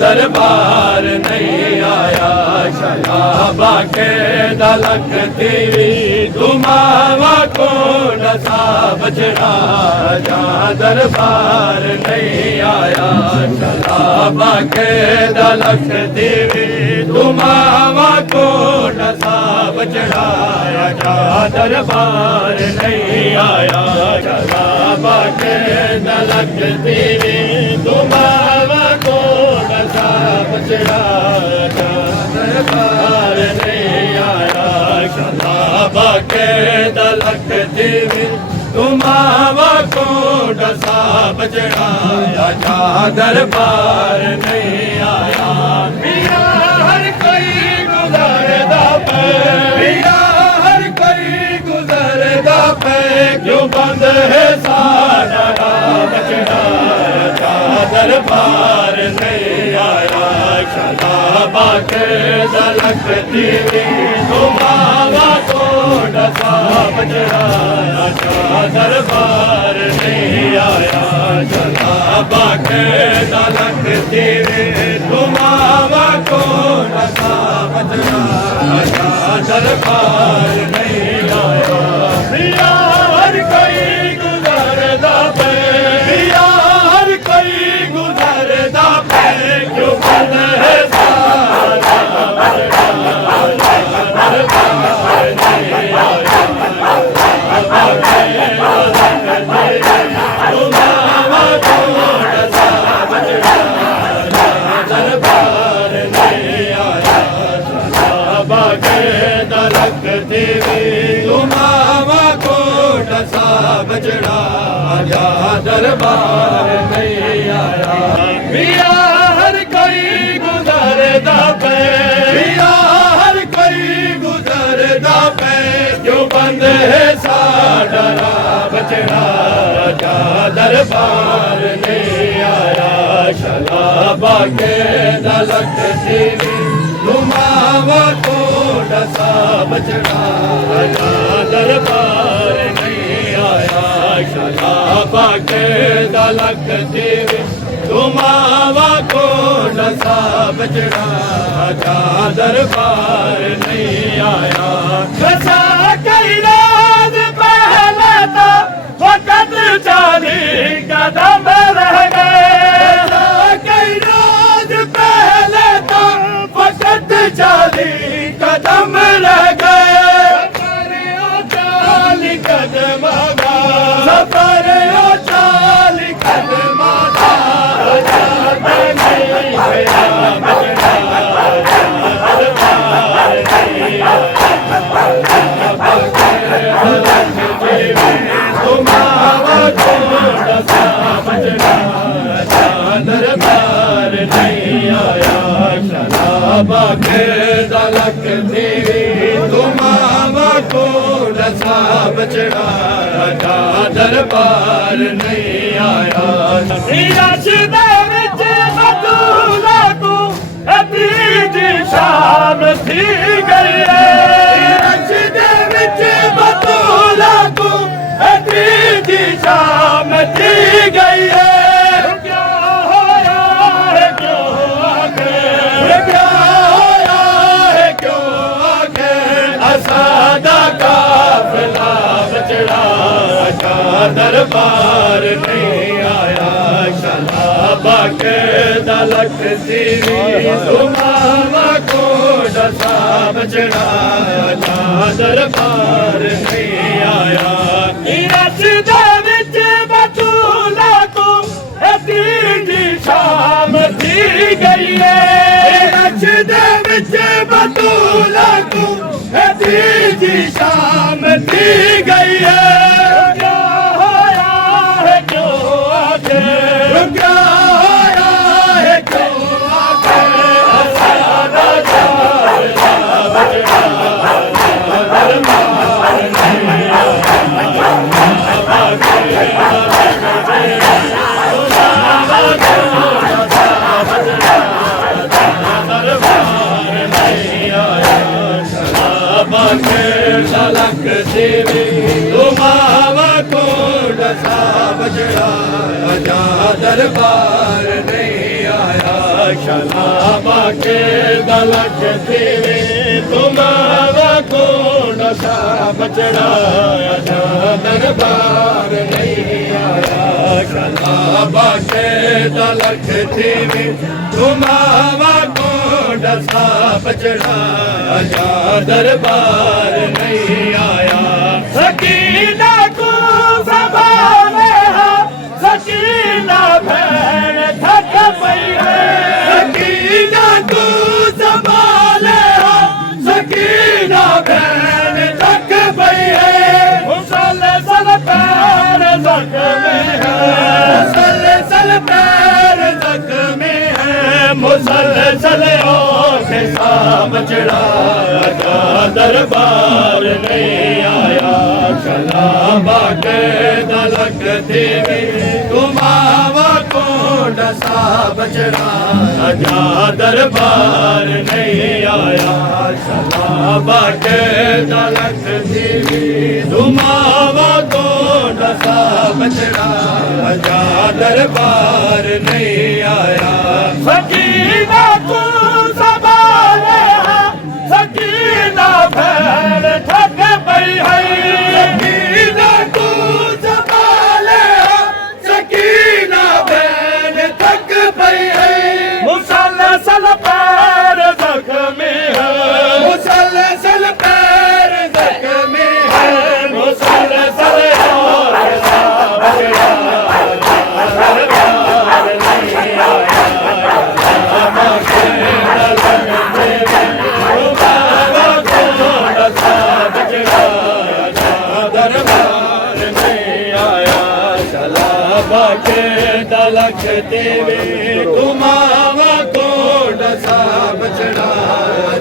दरबार नहीं आया शलाबा के दलक तेरी तुमावा को नशा बचना जहाँ दरबार नहीं आया शलाबा के दलक तेरी तुमावा को नशा बचना जहाँ दरबार नहीं आया शलाबा के दलक तेरी तुमावा को नशा बचना दरबार नहीं आया शलाबा के दलक देवी तुमावा को नशा बचना दरबार नहीं आया पिया हर कोई गुजरदा पे पिया हर कोई गुजरदा पे क्यों बंद है सारा बचना दरबार नहीं आया शलाबा के दलक देवी तुमावा को नशा बचना दरबार नहीं आया शलाबा के दलक देवी तुमावा को नशा बचना दरबार नहीं आया प्रिया हर कोई गुजरदा पे प्रिया हर कोई गुजरदा पे क्यों बंद है सारा दरबार नहीं आया तुमावा को नशा बचना दरबार नहीं आया शलाबा के दलक देवी तुमावा को नशा बचना दरबार नहीं आया पिया हर कोई गुजरदा पे पिया हर कोई गुजरदा पे क्यों बंद है सारा बचना दरबार नहीं आया शलाबा के दलक देवी तुमावा को नशा बचना दरबार नहीं आया शलाबा के दलक देवी तुमावा को नशा बचना दरबार नहीं आया नशा कैलाश पहले तो वक़्त 40 कदम रह गए कैलाश पहले तो वक़्त 40 कदम रह गए कदम सफर 40 कदम दरबार नहीं आया शलाबा के दलक देवी तुमावा को नशा बचना दरबार नहीं आया बतूला को शाम थी गई बतूला को शाम थी गई है क्या होया दरबार नहीं आया शलाबा के दलक सीवी तुमावा को डसा बचड़ाया जा दरबार नहीं आया रस दे विच बतूला को तीजी शाम थी गई है रस दे विच बतूला को तीजी शाम थी गई है क्या होया है क्यों आके क्या होया है क्यों आके सादा लक देवी तुमावा को डसा बजड़ा जा दरबार नहीं आया शलाबा के दलक देवी तुमावा को डसा बजड़ा जा दरबार नहीं आया शलाबा के दलक देवी तुमावा को डसा बचड़ा जा दरबार नहीं आया सकीना को संभाले सकीना भैन थक पई है सकीना को संभाले सकीना भैन थक पई है मुसलसल पैर जख्मी है मुसलसल पैर जख्मी है मुसलसल बचड़ा जा दरबार नहीं आया शलाबा के दलक देवी तुमावा को डसा बचड़ा जा दरबार नहीं आया शलाबा के दलक देवी तुमावा को डसा बचड़ा जा दरबार नहीं आया सकीना को भैन थक पई है सकीना को संभाले सकीना भैन थक पई है मुसलसल पैर जख्मी है मुसलसल पैर जख्मी है मुसलसल दलक देवी तुमावा को डसा बचड़ा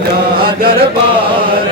जा दरबार